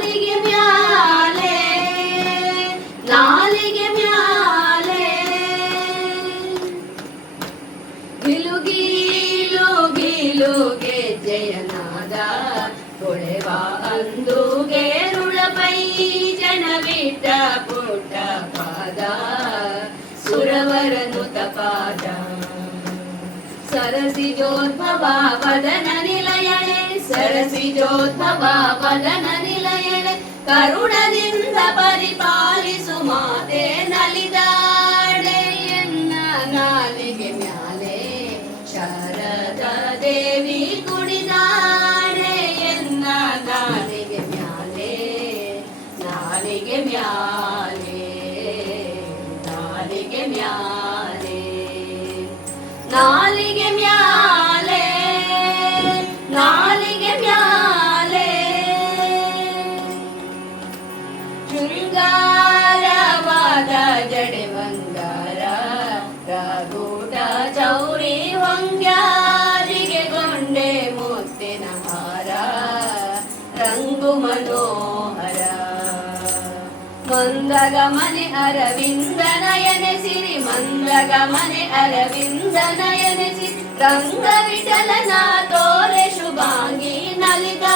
ನಾಲಿಗೆ ಮ್ಯಾಲೆ ನಾಲಿಗೆ ಮ್ಯಾಲೆ ಗಿಲುಗೀಲು ಗಿಲುಗೆ ಜಯನಾದ ಕೊಳೆವ ಅಂದುಗೆ ರುಳಪೈ ಜನವಿಟ್ಟ ಪುಟ್ಟ ಪಾದ ಸುರವರನುತ ಪಾದ ಸರಸಿಜೋದ್ಭವ ವದನ ನಿಲಯಣೆ ಸರಸಿಜೋದ್ಭವ ವದನ ನಿಲಯಣೆ ಕರುಣದಿಂದ ಪರಿಪಾಲಿಸು ಮಾತೆ ನಲಿದಾಡೆ ಎನ್ನ ನಾಲಿಗೆ ಮ್ಯಾಲೆ ಶಾರದ ದೇವಿ ಕುಣಿದಾಡೆ ಎನ್ನ ನಾಲಿಗೆ ಮ್ಯಾಲೆ ನಾಲಿಗೆ ಮ್ಯಾಲೆ ನಾಲಿಗೆ ಮ್ಯಾಲೆ ನಾಲಿಗೆ ಮ್ಯಾಲೆ ನಾಲಿಗೆ ಮ್ಯಾಲೆ ಶೃಂಗಾರವಾದ ಜಡೆ ಬಂಗಾರ ರಾಗೂಟ ಚೌರಿ ಹೊಂಗ್ಯಾರಿಗೆ ಗೊಂಡೆ ಮುತ್ತಿನ ಹಾರ ರಂಗು ಮನೋಹರ ಮಂದಗಮನೆ ಅರವಿಂದ ನಯನೆ ಸಿರಿ ಮಂದಗಮನೆ ಅರವಿಂದ ನಯನೆ ಸಿರಿ ರಂಗ ವಿಠಲನ ತೋರೆ ಶುಭಾಂಗಿ ನಲಿದ